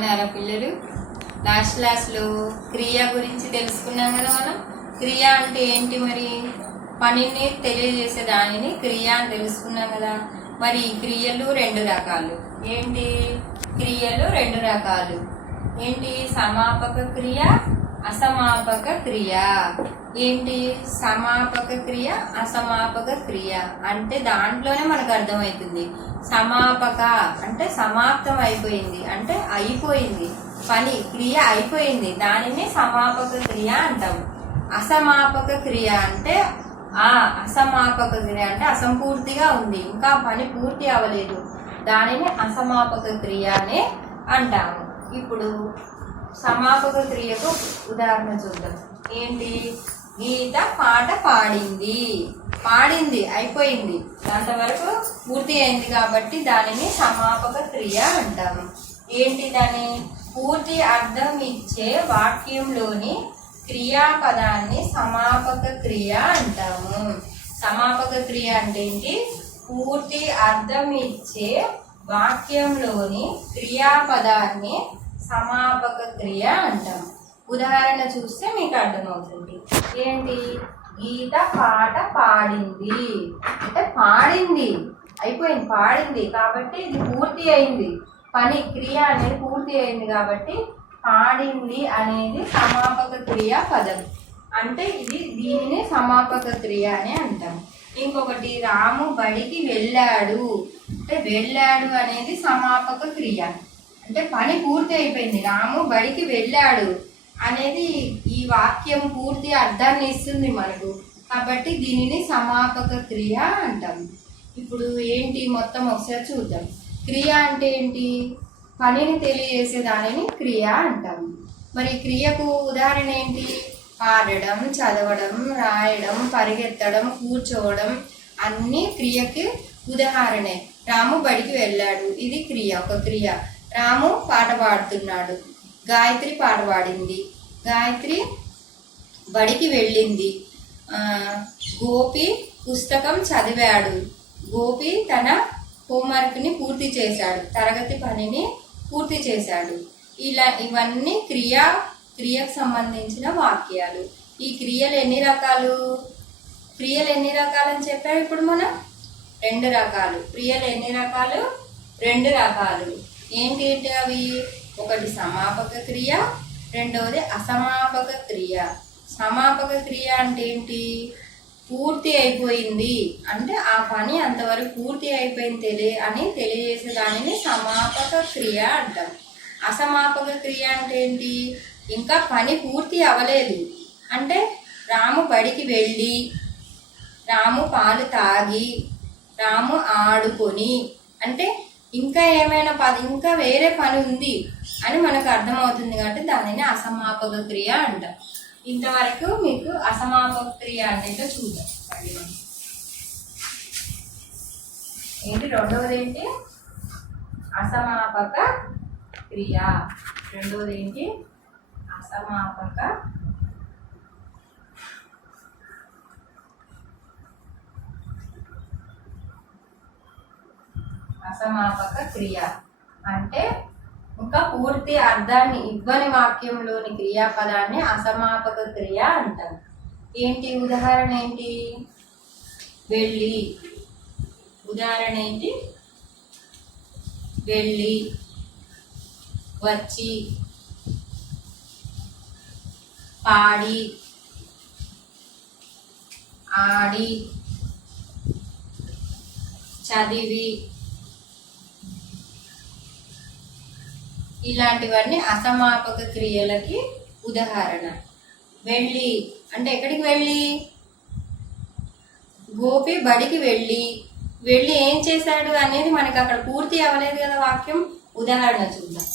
బాగున్నారా పిల్లలు? లాస్ట్ క్లాస్లో క్రియ గురించి తెలుసుకున్నాం కదా. మనం క్రియ అంటే ఏంటి, మరి పనిని తెలియజేసే దానిని క్రియ అని తెలుసుకున్నాం కదా. మరి క్రియలు రెండు రకాలు. ఏంటి క్రియలు? రెండు రకాలు ఏంటి? సమాపక క్రియ, అసమాపక క్రియ. ఏంటి సమాపక క్రియ, అసమాపక క్రియ అంటే దాంట్లోనే మనకు అర్థమవుతుంది. సమాపక అంటే సమాప్తం అయిపోయింది, అంటే అయిపోయింది పని, క్రియ అయిపోయింది, దానిని సమాపక క్రియ అంటాం. అసమాపక క్రియ అంటే అసమాపక క్రియ అంటే అసంపూర్తిగా ఉంది, ఇంకా పని పూర్తి అవ్వలేదు, దానిని అసమాపక క్రియ అనే అంటాము. ఇప్పుడు సమాపక క్రియకు ఉదాహరణ చూద్దాం. ఏంటి? గీత పాట పాడింది. పాడింది అయిపోయింది, అంతవరకు పూర్తి అయింది కాబట్టి దానిని సమాపక క్రియ అంటాము. ఏంటి? దాని పూర్తి అర్థం ఇచ్చే వాక్యంలోని క్రియాపదాన్ని సమాపక క్రియ అంటాము. సమాపక క్రియ అంటే ఏంటి? పూర్తి అర్థం ఇచ్చే వాక్యంలోని క్రియాపదాన్ని సమాపక క్రియ అంటాం. ఉదాహరణ చూస్తే మీకు అర్థమవుతుంది. ఏంటి? గీత పాట పాడింది అంటే పాడింది అయిపోయింది, పాడింది కాబట్టి ఇది పూర్తి అయింది, పని క్రియ అనేది పూర్తి అయింది కాబట్టి పాడింది అనేది సమాపక క్రియ పదం. అంటే దీనిని సమాపక క్రియ అని అంటాం. ఇంకొకటి రాము బడికి వెళ్ళాడు అంటే వెళ్ళాడు అనేది సమాపక క్రియ, అంటే పని పూర్తి అయిపోయింది, రాము బడికి వెళ్ళాడు అనేది ఈ వాక్యం పూర్తి అర్థాన్ని ఇస్తుంది మనకు, కాబట్టి దీనిని సమాపక క్రియ అంటాం. ఇప్పుడు ఏంటి మొత్తం ఒకసారి చూద్దాం. క్రియ అంటే ఏంటి? పనిని తెలియజేసే దానిని క్రియ అంటాం. మరి క్రియకు ఉదాహరణ ఏంటి? పాడడం, చదవడం, రాయడం, పరిగెత్తడం, కూర్చోవడం అన్నీ క్రియకి ఉదాహరణే. రాము బడికి వెళ్ళాడు, ఇది క్రియ, ఒక క్రియ. రాము పాట పాడుతున్నాడు, గాయత్రి పాట పాడింది, గాయత్రి బడికి వెళ్ళింది. గోపి పుస్తకం చదివాడు, గోపి తన హోంవర్క్ని పూర్తి చేశాడు, తరగతి పనిని పూర్తి చేశాడు. ఇవన్నీ క్రియకు సంబంధించిన వాక్యాలు. ఈ క్రియలు ఎన్ని రకాలు? క్రియలు ఎన్ని రకాలని చెప్పారు ఇప్పుడు మనం? రెండు రకాలు. క్రియలు ఎన్ని రకాలు? రెండు రకాలు. ఏంటి అవి? ఒకటి సమాపక క్రియ, రెండవది అసమాపక క్రియ. సమాపక క్రియ అంటే ఏంటి? పూర్తి అయిపోయింది అంటే ఆ పని అంతవరకు పూర్తి అయిపోయింది అని తెలియజేసే దానిని సమాపక క్రియ అంటాం. అసమాపక క్రియ అంటే ఏంటి? ఇంకా పని పూర్తి అవ్వలేదు, అంటే రాము బడికి వెళ్ళి, రాము పాలు తాగి, రాము ఆడుకొని, అంటే ఇంకా ఏమైనా ఇంకా వేరే పని ఉంది అని మనకు అర్థమవుతుంది కాబట్టి దానిని అసమాపక క్రియ అంటాం. ఇంతవరకు మీకు అసమాపక క్రియ అంటే చూద్దాం. ఏంటి రెండవది? ఏంటి? అసమాపక క్రియ. రెండవది ఏంటి? అసమాపక అసమాపక క్రియ అంటే ఇంకా పూర్తి అర్థాన్ని ఇవ్వని వాక్యంలోని క్రియాపదాన్ని అసమాపక క్రియ అంటాం. ఏంటి ఉదాహరణ? ఏంటి? వెళ్ళి. ఉదాహరణ ఏంటి? వెళ్ళి, వచ్చి, పాడి, ఆడి, చదివి, ఇలాంటివన్నీ అసమాపక క్రియలకి ఉదాహరణ. వెళ్ళి అంటే ఎక్కడికి వెళ్ళి? గోపి బడికి వెళ్ళి, వెళ్ళి ఏం చేశాడు అనేది మనకి అక్కడ పూర్తి అవ్వలేదు కదా వాక్యం. ఉదాహరణ చూద్దాం.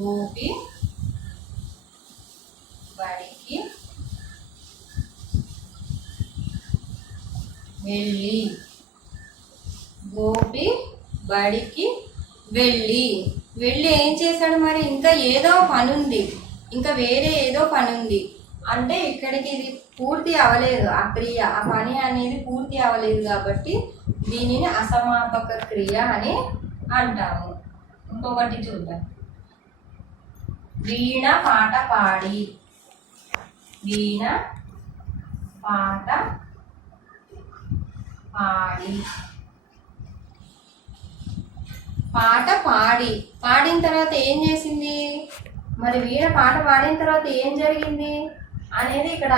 గోపి బడికి వెళ్ళి, గోపి బడికి వెళ్ళి, వెళ్ళి ఏం చేశాడు? మరి ఇంకా ఏదో పని ఉంది, ఇంకా వేరే ఏదో పని ఉంది అంటే ఇక్కడికి ఇది పూర్తి అవ్వలేదు, ఆ క్రియ ఆ పని అనేది పూర్తి అవ్వలేదు కాబట్టి దీనిని అసమాపక క్రియ అని అంటాము. ఇంకొకటి చూద్దాం. వీణ పాట పాడి. వీణ పాట పాడి. పాట పాడి పాడిన తర్వాత ఏం చేసింది? మరి వీణ పాట పాడిన తర్వాత ఏం జరిగింది అనేది ఇక్కడ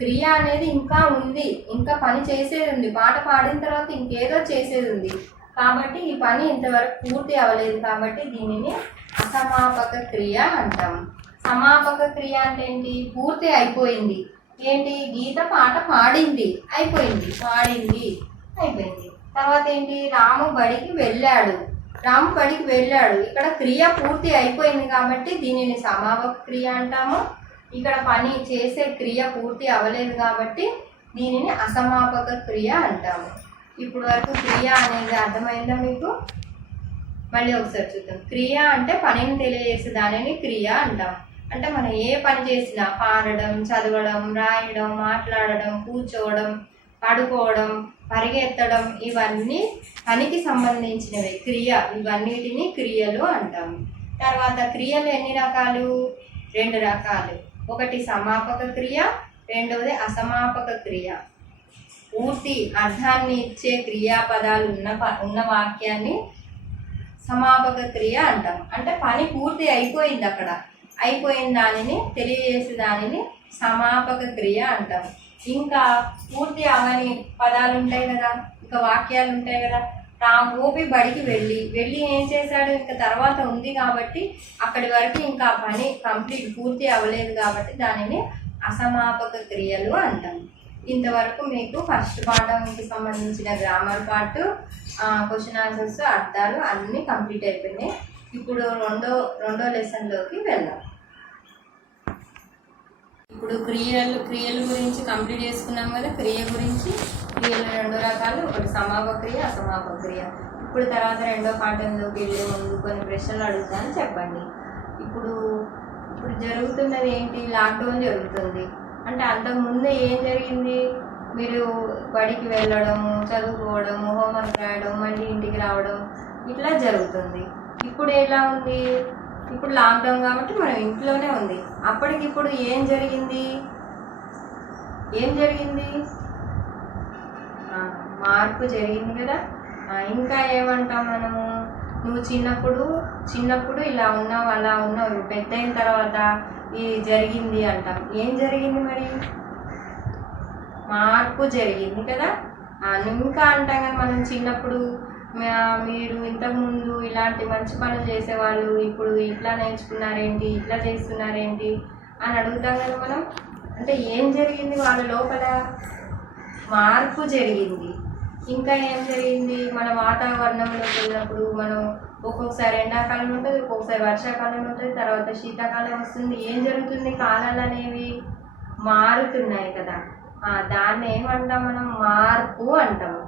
క్రియ అనేది ఇంకా ఉంది, ఇంకా పని చేసేది ఉంది. పాట పాడిన తర్వాత ఇంకేదో చేసేది ఉంది కాబట్టి ఈ పని ఇంతవరకు పూర్తి అవ్వలేదు కాబట్టి దీనిని అసమాపక క్రియ అంటాం. సమాపక క్రియ అంటే ఏంటి? పూర్తి అయిపోయింది. ఏంటి? గీత పాట పాడింది, అయిపోయింది. పాడింది, అయిపోయింది. తర్వాత ఏంటి? రాము బడికి వెళ్ళాడు. రాము బడికి వెళ్ళాడు. ఇక్కడ క్రియ పూర్తి అయిపోయింది కాబట్టి దీనిని సమాపక క్రియ అంటాము. ఇక్కడ పని చేసే క్రియ పూర్తి అవ్వలేదు కాబట్టి దీనిని అసమాపక క్రియ అంటాము. ఇప్పుడు వరకు క్రియ అనేది అర్థమైందా మీకు? మళ్ళీ ఒకసారి చూద్దాం. క్రియ అంటే పనిని తెలియజేసే దానిని క్రియ అంటాం. అంటే మనం ఏ పని చేసినా, పాడడం, చదవడం, రాయడం, మాట్లాడడం, కూర్చోవడం, పడుకోవడం, పరిగెత్తడం, ఇవన్నీ పనికి సంబంధించినవి క్రియ. ఇవన్నిటిని క్రియలు అంటాము. తర్వాత క్రియలు ఎన్ని రకాలు? 2 రకాలు. ఒకటి సమాపక క్రియ, రెండవది అసమాపక క్రియ. పూర్తి అర్థాన్ని ఇచ్చే క్రియాపదాలు ఉన్న వాక్యాన్ని సమాపక క్రియ అంటాం. అంటే పని పూర్తి అయిపోయింది, అక్కడ అయిపోయిన దానిని తెలియజేసే దానిని సమాపక క్రియ అంటాం. ఇంకా పూర్తి అవని పదాలు ఉంటాయి కదా, ఇంకా వాక్యాలు ఉంటాయి కదా. గోపి బడికి వెళ్ళి ఏం చేశాడు? ఇంకా తర్వాత ఉంది కాబట్టి అక్కడి వరకు ఇంకా పని కంప్లీట్ పూర్తి అవ్వలేదు కాబట్టి దానిని అసమాపక క్రియలు అంటాం. ఇంతవరకు మీకు ఫస్ట్ పాఠంకి సంబంధించిన గ్రామర్ పార్ట్, క్వశ్చన్ ఆన్సర్స్, అర్థాలు అన్నీ కంప్లీట్ అయిపోయినాయి. ఇప్పుడు రెండో లెసన్లోకి వెళ్దాం. ఇప్పుడు క్రియలు గురించి కంప్లీట్ చేసుకున్నాం కదా. క్రియలు 2 రకాలు, ఒకటి సమాపక క్రియ, అసమాపక క్రియ. ఇప్పుడు తర్వాత రెండో పాఠంలోకి వెళ్ళే ముందు కొన్ని ప్రశ్నలు అడుగుతాను, చెప్పండి. ఇప్పుడు జరుగుతున్నది ఏంటి? లాక్డౌన్ జరుగుతుంది. అంటే అంతకుముందు ఏం జరిగింది? మీరు బడికి వెళ్ళడము, చదువుకోవడము, హోంవర్క్ రాయడం, మళ్ళీ ఇంటికి రావడం, ఇట్లా జరుగుతుంది. ఇప్పుడు ఎలా ఉంది? ఇప్పుడు లాక్డౌన్ కాబట్టి మనం ఇంట్లోనే ఉంది. అప్పటికిప్పుడు ఏం జరిగింది? మార్పు జరిగింది కదా. ఇంకా ఏమంటాం మనము? నువ్వు చిన్నప్పుడు ఇలా ఉన్నావు, అలా ఉన్నావు, పెద్ద అయిన తర్వాత ఇది జరిగింది అంటాం. ఏం జరిగింది మరి? మార్పు జరిగింది కదా. ఇంకా అంటాం కదా మనం చిన్నప్పుడు మీరు ఇంతకుముందు ఇలాంటి మంచి పనులు చేసేవాళ్ళు, ఇప్పుడు ఇట్లా నేర్చుకున్నారేంటి, ఇట్లా చేస్తున్నారేంటి అని అడుగుతాం కదా మనం. అంటే ఏం జరిగింది వాళ్ళ లోపల? మార్పు జరిగింది. ఇంకా ఏం జరిగింది? మన వాతావరణంలోకి వెళ్ళినప్పుడు మనం ఒక్కొక్కసారి ఎండాకాలం ఉంటుంది, ఒక్కొక్కసారి వర్షాకాలం ఉంటుంది, తర్వాత శీతాకాలం వస్తుంది. ఏం జరుగుతుంది? కాలాలు అనేవి మారుతున్నాయి కదా. దాన్ని ఏమంటాం మనం? మార్పు అంటాము.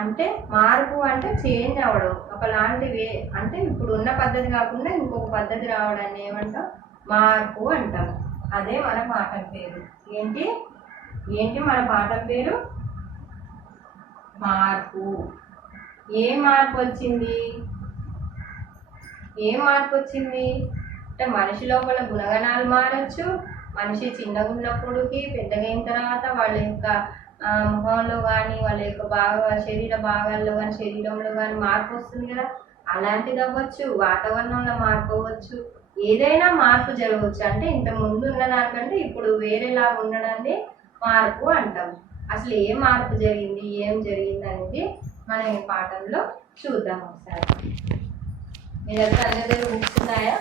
అంటే మార్పు అంటే చేంజ్ అవ్వడం, ఒకలాంటి అంటే ఇప్పుడు ఉన్న పద్ధతి కాకుండా ఇంకొక పద్ధతి రావడాన్ని ఏమంటాం? మార్పు అంటాం. అదే మన పాఠం పేరు. ఏంటి మన పాఠం పేరు? మార్పు. ఏ మార్పు వచ్చింది? అంటే మనిషి లోపల గుణగణాలు మారచ్చు. మనిషి చిన్నగా ఉన్నప్పుడుకి పెద్దగా అయిన తర్వాత వాళ్ళ యొక్క ముఖంలో కానీ, వాళ్ళ యొక్క శరీర భాగాల్లో కానీ, శరీరంలో కానీ మార్పు వస్తుంది కదా. అలాంటిది అవ్వచ్చు, వాతావరణంలో మార్పు అవ్వచ్చు, ఏదైనా మార్పు జరగవచ్చు. అంటే ఇంత ముందు ఉన్న దానికంటే ఇప్పుడు వేరేలా ఉండడాన్ని మార్పు అంటాం. అసలు ఏ మార్పు జరిగింది, ఏం జరిగింది అనేది మనం ఈ పాఠంలో చూద్దాం ఒకసారి. మీ దగ్గర అన్ని దగ్గర బుక్స్ ఉన్నాయా?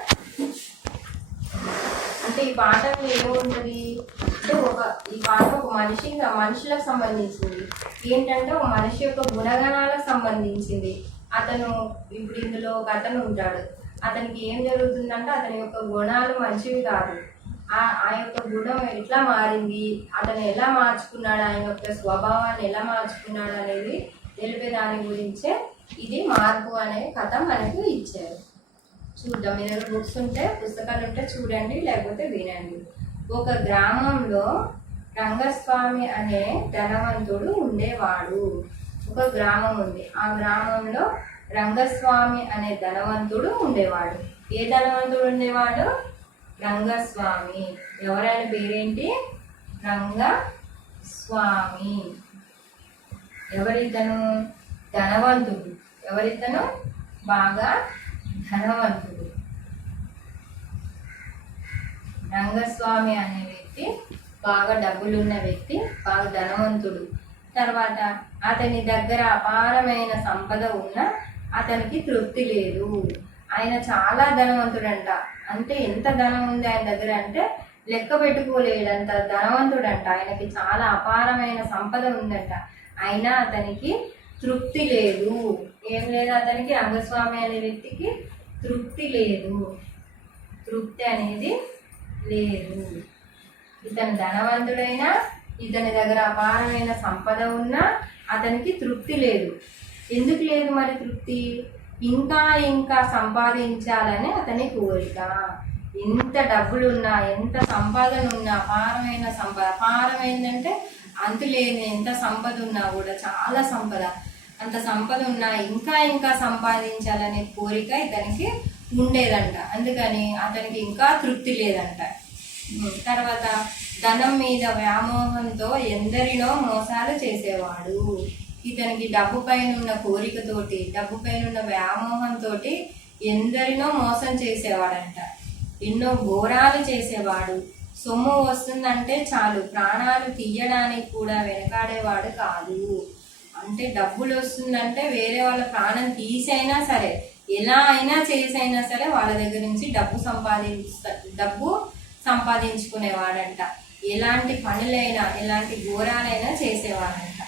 అంటే ఈ పాఠంలో ఏముంటుంది అంటే ఈ పాఠం ఒక మనుషులకు సంబంధించింది. ఏంటంటే ఒక మనిషి యొక్క గుణగణాలకు సంబంధించింది. అతను ఇప్పుడు ఇందులో ఒక అతను ఉంటాడు. అతనికి ఏం జరుగుతుందంటే అతని యొక్క గుణాలు మంచివి కాదు. ఆ యొక్క గుణం ఎట్లా మారింది, అతను ఎలా మార్చుకున్నాడు, ఆయన యొక్క స్వభావాన్ని ఎలా మార్చుకున్నాడు అనేది తెలిపే దాని గురించే ఇది మార్పు అనే కథ మనకు ఇచ్చారు. చూద్దాం. మీ దగ్గర బుక్స్ ఉంటే, పుస్తకాలు ఉంటే చూడండి, లేకపోతే వినండి. ఒక గ్రామంలో రంగస్వామి అనే ధనవంతుడు ఉండేవాడు. ఒక గ్రామం ఉంది. ఆ గ్రామంలో రంగస్వామి అనే ధనవంతుడు ఉండేవాడు. ఏ ధనవంతుడు ఉండేవాడు? రంగస్వామి. ఎవరైనా పేరేంటి? రంగస్వామి. ఎవరితను? ధనవంతుడు. ఎవరితను? బాగా ధనవంతుడు. రంగస్వామి అనే వ్యక్తి బాగా డబ్బులున్న వ్యక్తి, బాగా ధనవంతుడు. తర్వాత అతని దగ్గర అపారమైన సంపద ఉన్న అతనికి తృప్తి లేదు. ఆయన చాలా ధనవంతుడంట. అంటే ఎంత ధనం ఉంది ఆయన దగ్గర అంటే లెక్క పెట్టుకోలేడంత ధనవంతుడంట. ఆయనకి చాలా అపారమైన సంపద ఉందంట. అయినా అతనికి తృప్తి లేదు. ఏం లేదు అతనికి? రంగస్వామి అనే వ్యక్తికి తృప్తి లేదు. తృప్తి అనేది లేదు. ఇతను ధనవంతుడైనా, ఇతని దగ్గర అపారమైన సంపద ఉన్నా అతనికి తృప్తి లేదు. ఎందుకు లేదు మరి తృప్తి? ఇంకా ఇంకా సంపాదించాలని అతని కోరిక. ఎంత డబ్బులున్నా, ఎంత సంపాదన ఉన్నా, అపారమైన సంపద, అపారమైందంటే అంతులేని ఎంత సంపద ఉన్నా కూడా, చాలా సంపద, అంత సంపద ఉన్నా ఇంకా ఇంకా సంపాదించాలనే కోరిక ఇతనికి ఉండేదంట. అందుకని అతనికి ఇంకా తృప్తి లేదంట. తర్వాత ధనం మీద వ్యామోహంతో ఎందరినో మోసాలు చేసేవాడు. ఇతనికి డబ్బు పైన ఉన్న కోరికతోటి, డబ్బు పైన ఉన్న వ్యామోహంతో ఎందరినో మోసం చేసేవాడంట. ఎన్నో ఘోరాలు చేసేవాడు. సొమ్ము వస్తుందంటే చాలు ప్రాణాలు తీయడానికి కూడా వెనకాడేవాడు కాదు. అంటే డబ్బులు వస్తుందంటే వేరే వాళ్ళ ప్రాణం తీసైనా సరే, ఎలా అయినా చేసైనా సరే వాళ్ళ దగ్గర నుంచి డబ్బు సంపాదించుకునేవాడంట. ఎలాంటి పనులైనా, ఎలాంటి ఘోరాలైనా చేసేవాడంట.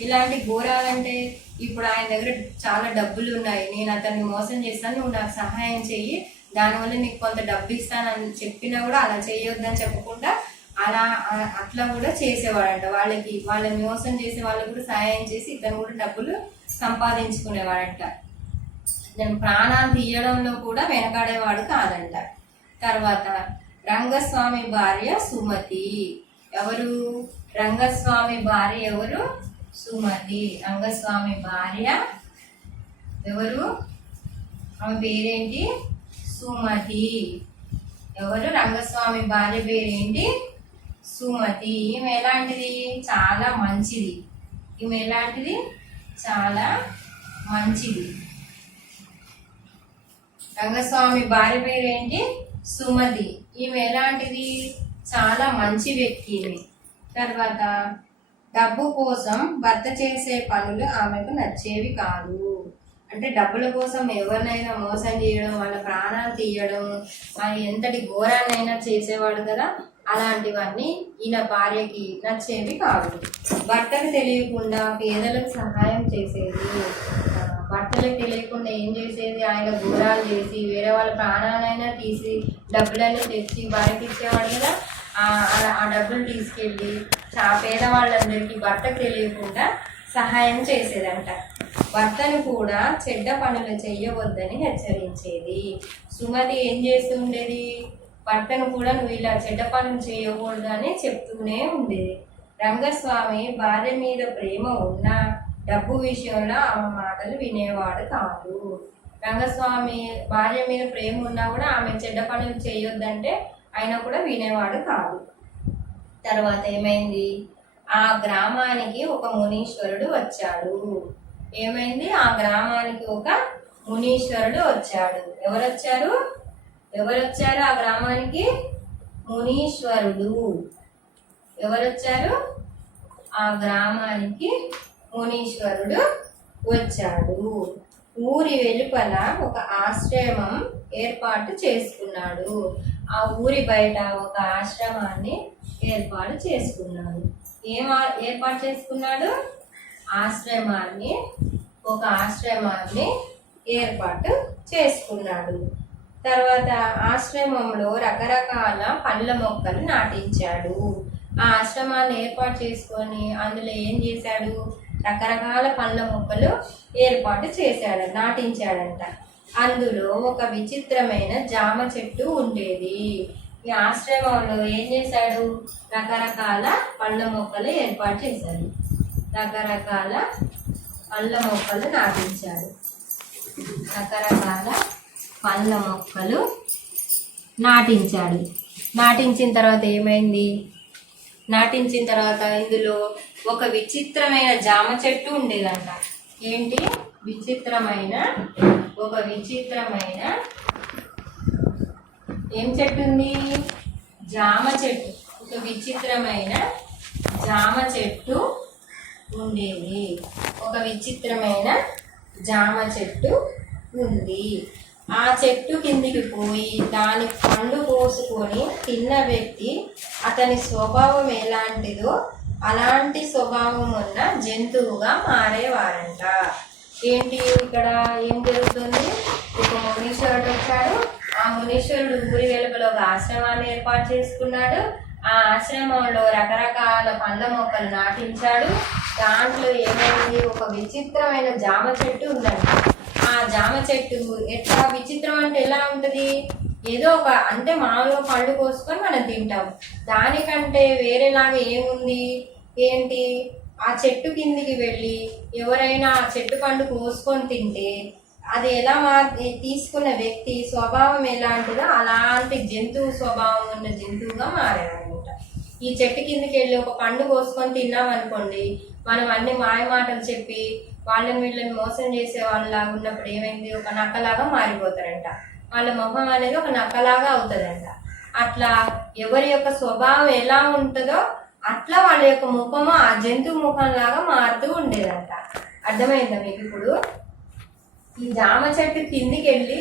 ఇలాంటి ఘోరాలంటే ఇప్పుడు ఆయన దగ్గర చాలా డబ్బులు ఉన్నాయి, నేను అతన్ని మోసం చేస్తాను, నువ్వు నాకు సహాయం చెయ్యి, దానివల్ల నీకు కొంత డబ్బు ఇస్తానని చెప్పినా కూడా అలా చేయొద్దని చెప్పకుండా అట్లా కూడా చేసేవాడంట. వాళ్ళని మోసం చేసే వాళ్ళకి కూడా సహాయం చేసి ఇతను కూడా డబ్బులు సంపాదించుకునేవాడంట. దాని ప్రాణాలు తీయడంలో కూడా వెనకాడేవాడు కాదంట. తర్వాత రంగస్వామి భార్య సుమతి. ఎవరు? రంగస్వామి భార్య ఎవరు? సుమతి. రంగస్వామి భార్య ఎవరు? ఆమె పేరేంటి? సుమతి. ఎవరు? రంగస్వామి భార్య పేరేంటి? సుమతి. ఈమె ఎలాంటిది? చాలా మంచిది. ఈమె ఎలాంటిది? చాలా మంచిది. రంగస్వామి భార్య పేరేంటి? సుమతి. ఈమె ఎలాంటిది? చాలా మంచి వ్యక్తి. తర్వాత డబ్బు కోసం భర్త చేసే పనులు ఆమెకు నచ్చేవి కాదు. అంటే డబ్బుల కోసం ఎవరినైనా మోసం చేయడం, వాళ్ళ ప్రాణాలు తీయడం, మరి ఎంతటి ఘోరాన్నైనా చేసేవాడు కదా, అలాంటివన్నీ ఈయన భార్యకి నచ్చేవి కాదు. భర్తకు తెలియకుండా పేదలకు సహాయం చేసేది. భర్తలకు తెలియకుండా ఏం చేసేది? ఆయన ఘోరాలు చేసి వేరే వాళ్ళ ప్రాణాలైనా తీసి డబ్బులన్నీ తెచ్చి భార్యకి ఇచ్చేవాడు కదా, ఆ డబ్బులు తీసుకెళ్ళి పేదవాళ్ళందరికీ భర్తకు తెలియకుండా సహాయం చేసేదంట. భర్తను కూడా చెడ్డ పనులు చెయ్యవద్దని హెచ్చరించేది. సుమతి ఏం చేస్తూ ఉండేది? భర్తను కూడా నువ్వు ఇలా చెడ్డ పనులు చేయకూడదు అని చెప్తూనే ఉండేది. రంగస్వామి భార్య మీద ప్రేమ ఉన్నా డబ్బు విషయంలో ఆమె మాటలు వినేవాడు కాదు. రంగస్వామి భార్య మీద ప్రేమ ఉన్నా కూడా ఆమె చెడ్డ పనులు చేయొద్దంటే ఆయన కూడా వినేవాడు కాదు. తర్వాత ఏమైంది? ఆ గ్రామానికి ఒక మునీశ్వరుడు వచ్చాడు. ఏమైంది? ఆ గ్రామానికి ఒక మునీశ్వరుడు వచ్చాడు. ఎవరొచ్చారు ఆ గ్రామానికి? మునీశ్వరుడు. ఎవరొచ్చారు? ఆ గ్రామానికి మునీశ్వరుడు వచ్చాడు. ఊరి వెలుపల ఒక ఆశ్రమం ఏర్పాటు చేసుకున్నాడు. ఆ ఊరి బయట ఒక ఆశ్రమాన్ని ఏర్పాటు చేసుకున్నాడు. ఏర్పాటు చేసుకున్నాడు? ఒక ఆశ్రమాన్ని ఏర్పాటు చేసుకున్నాడు. తర్వాత ఆశ్రమంలో రకరకాల పండ్ల మొక్కలు నాటించాడు. ఆ ఆశ్రమాన్ని ఏర్పాటు చేసుకొని అందులో ఏం చేశాడు? రకరకాల పండ్ల మొక్కలు నాటించాడంట. అందులో ఒక విచిత్రమైన జామ చెట్టు ఉండేది. ఈ ఆశ్రమంలో ఏం చేశాడు? రకరకాల పళ్ళ మొక్కలు ఏర్పాటు చేశాడు. రకరకాల పళ్ళ మొక్కలు నాటించాడు. రకరకాల పళ్ళ మొక్కలు నాటించాడు. నాటించిన తర్వాత ఏమైంది? నాటించిన తర్వాత ఇందులో ఒక విచిత్రమైన జామ చెట్టు ఉండేదంట. ఏంటి? విచిత్రమైన ఏం చెట్టు ఉంది? జామ చెట్టు. ఒక విచిత్రమైన జామ చెట్టు ఉండేది. ఒక విచిత్రమైన జామ చెట్టు ఉంది. ఆ చెట్టు కిందికి పోయి దాని పండు కోసుకొని తిన్న వ్యక్తి అతని స్వభావం ఎలాంటిదో అలాంటి స్వభావం ఉన్న జంతువుగా మారేవారంట. ఏంటి ఇక్కడ ఏం జరుగుతుంది? ఒక మునీశ్వరుడు వచ్చాడు. ఆ మునీశ్వరుడు ఊరి వెలుపల ఒక ఆశ్రమాన్ని ఏర్పాటు చేసుకున్నాడు. ఆ ఆశ్రమంలో రకరకాల పండ్ల మొక్కలు నాటించాడు. దాంట్లో ఏమైంది? ఒక విచిత్రమైన జామ చెట్టు ఉందంట. ఆ జామ చెట్టు ఎట్లా విచిత్రం అంటే ఎలా ఉంటది? ఏదో ఒక అంటే మామూలుగా పళ్ళు కోసుకొని మనం తింటాం. దానికంటే వేరేలాగా ఏముంది? ఏంటి? ఆ చెట్టు కిందికి వెళ్ళి ఎవరైనా ఆ చెట్టు పండు కోసుకొని తింటే అది ఎలా తీసుకున్న వ్యక్తి స్వభావం ఎలాంటిదో అలాంటి జంతువు స్వభావం ఉన్న జంతువుగా మారాడనమాట. ఈ చెట్టు కిందికి వెళ్ళి ఒక పండు కోసుకొని తిన్నాం అనుకోండి, మనం అన్ని మాయ మాటలు చెప్పి వాళ్ళని వీళ్ళని మోసం చేసే వాళ్ళలాగా ఉన్నప్పుడు ఏమైంది? ఒక నక్కలాగా మారిపోతారంట. వాళ్ళ మొహం అనేది ఒక నక్కలాగా అవుతుందంట. అట్లా ఎవరి యొక్క స్వభావం ఎలా ఉంటుందో అట్లా వాళ్ళ యొక్క ముఖము ఆ జంతువు ముఖం లాగా మారుతూ ఉండేదంట. అర్థమైందా మీకు ఇప్పుడు? ఈ జామ చెట్టు కిందికి వెళ్ళి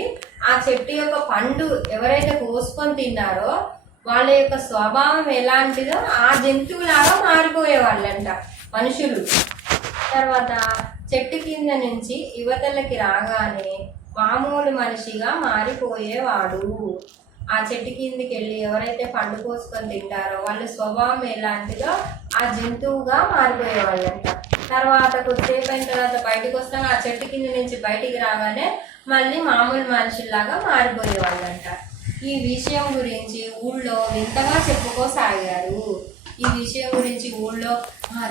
ఆ చెట్టు యొక్క పండు ఎవరైతే కోసుకొని తిన్నారో వాళ్ళ యొక్క స్వభావం ఎలాంటిదో ఆ జంతువులాగా మారిపోయేవాళ్ళంట మనుషులు. తర్వాత చెట్టు కింద నుంచి యువతలకి రాగానే మామూలు మనిషిగా మారిపోయేవాడు. ఆ చెట్టు కిందికి వెళ్ళి ఎవరైతే పండు కోసుకొని తింటారో వాళ్ళ స్వభావం ఎలాంటిదో ఆ జంతువుగా మారిపోయేవాళ్ళంట. తర్వాత కొద్దిసేపు అయిన తర్వాత బయటకు వస్తాం, ఆ చెట్టు కింద నుంచి బయటికి రాగానే మళ్ళీ మామూలు మనుషుల్లాగా మారిపోయేవాళ్ళంట. ఈ విషయం గురించి ఊళ్ళో వింతగా చెప్పుకోసాగారు. ఈ విషయం గురించి ఊళ్ళో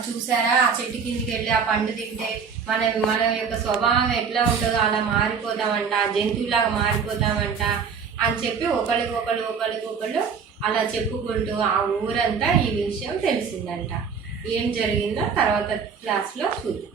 చూసారా, ఆ చెట్టు కిందికి వెళ్ళి ఆ పండు తింటే మన యొక్క స్వభావం ఎట్లా ఉంటుందో అలా మారిపోతామంట, జంతువులాగా మారిపోతామంట అని చెప్పి ఒకరికొకళ్ళు అలా చెప్పుకుంటూ ఆ ఊరంతా ఈ విషయం తెలిసిందంట. ఏం జరిగిందో తర్వాత క్లాస్లో చూద్దాం.